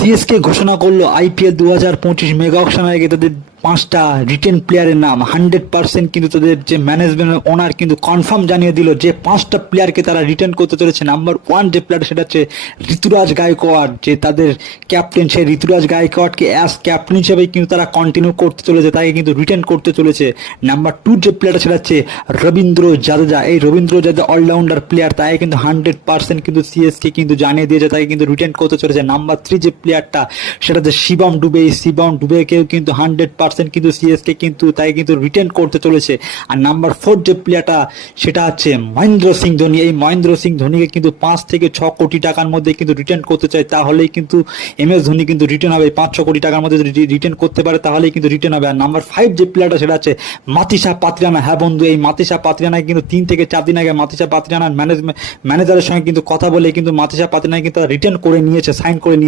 CSK ঘোষণা করলো IPL 2025 mega অকশনের আগে তাদের 5টা রিটেন প্লেয়ারের নাম 100% কিন্তু তাদের যে ম্যানেজমেন্ট ওনার কিন্তু কনফার্ম জানিয়ে দিল যে 5টা প্লেয়ারকে তারা রিটেন করতে চলেছে। নাম্বার 1 যে প্লেয়ার সেটা হচ্ছে ঋতুরাজ গায়কোয়াড়, যে তাদের ক্যাপ্টেন, সেই ঋতুরাজ গায়কোয়াড়কে অ্যাজ ক্যাপ্টেন হিসেবে কিন্তু তারা কন্টিনিউ করতে চলেছে, তাকে কিন্তু রিটেন করতে চলেছে। নাম্বার 2 যে প্লেয়ারটা সেটা হচ্ছে রবীন্দ্র জাদেজা, এই রবীন্দ্র জাদেজা অলরাউন্ডার প্লেয়ার, তাকে কিন্তু 100% কিন্তু সিএসকে কিন্তু জানিয়ে দিয়েছে তাকে কিন্তু রিটেন করতে চলেছে। নাম্বার 3 যে প্লেয়ারটা সেটা হচ্ছে শিবম ডুবে, এই শিবম ডুবেকেও কিন্তু 100% কিন্তু সিএসকে কিন্তু তাই কিন্তু রিটেন করতে চলেছে। আর নাম্বার 4 যে প্লেয়ারটা সেটা হচ্ছে মহেন্দ্র সিং ধোনি, এই মহেন্দ্র সিং ধোনিকে কিন্তু 5 থেকে 6 কোটি টাকার মধ্যে কিন্তু রিটেন করতে চায়, তাহলেই কিন্তু এমএস ধোনি কিন্তু রিটেন হবে। 5-6 কোটি টাকার মধ্যে যদি রিটেন করতে পারে তাহলেই কিন্তু রিটেন হবে। আর নাম্বার 5 যে প্লেয়ারটা সেটা হচ্ছে মাতিসা পাত্রানা। হ্যাঁ বন্ধু, এই মাতিসা পাত্রানা কিন্তু 3 থেকে 4 দিন আগে মাতিসা পাত্রানার ম্যানেজারের সঙ্গে কিন্তু কথা বলে কিন্তু মাতিসা পাত্রানা কিন্তু রিটেন করে নিয়েছে, সাইন করে নিয়েছে।